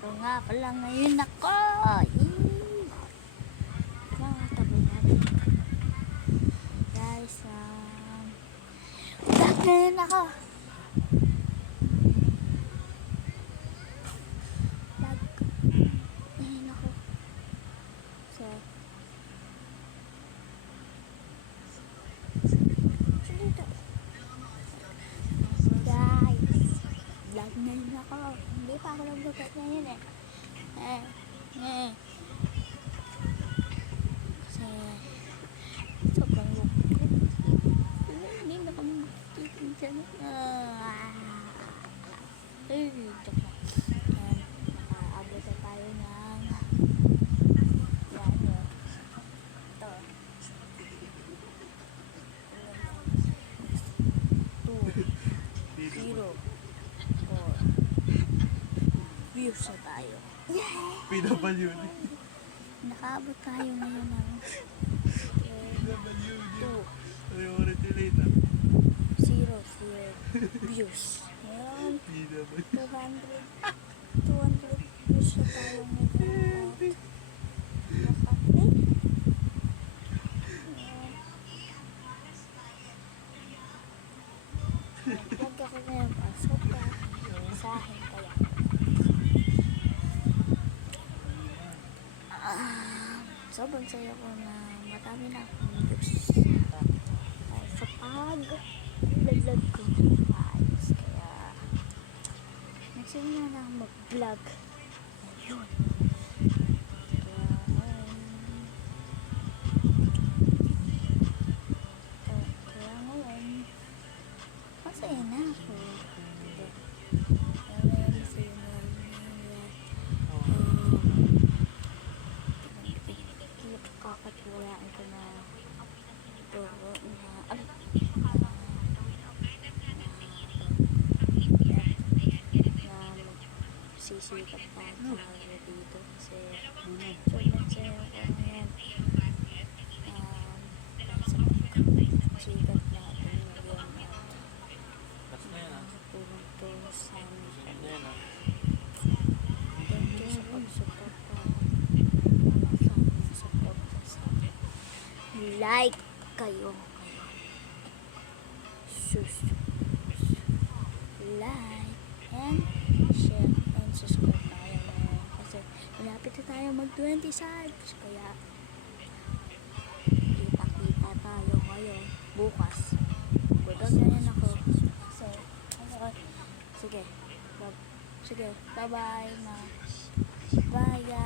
Pero nga pala ngayon ako. Tabi natin. Guys, vlog ngayon ako. Vlog ngayon ako. So, dito. Guys, vlog ngayon ako. Hindi pa ako nag-vlog ngayon eh. Kasi sobrang lupit ko. Hindi na kami magtitin dyan. Joke lang. Nakaabot na tayo ng ito 2-0-4 views na tayo. PWD. Nakaabot tayo ngayon ng 2-0 views. Ngayon, 200 views na tayo ngayon. Huwag ako ngayon pasok ka sa akin kaya. Sobrang saya ko na marami na akong views sa pag-vlog ko guys. Kaya nagsimula na akong mag-vlog ngayon. Kaya ngayon masaya na ako. Kakatiwalaan ko na ito na magsisikap pa tayo dito kasi sobrang saya ko ngayon sikat natin ngayon tulong sa amin. Thank you sa pag-support ko. Like kayo. Like and share and subscribe tayo ngayon kasi malapit na tayo mag 20 subs kaya kita tayo ngayon bukas. Bukas ngayon ako kasi sige bye bye na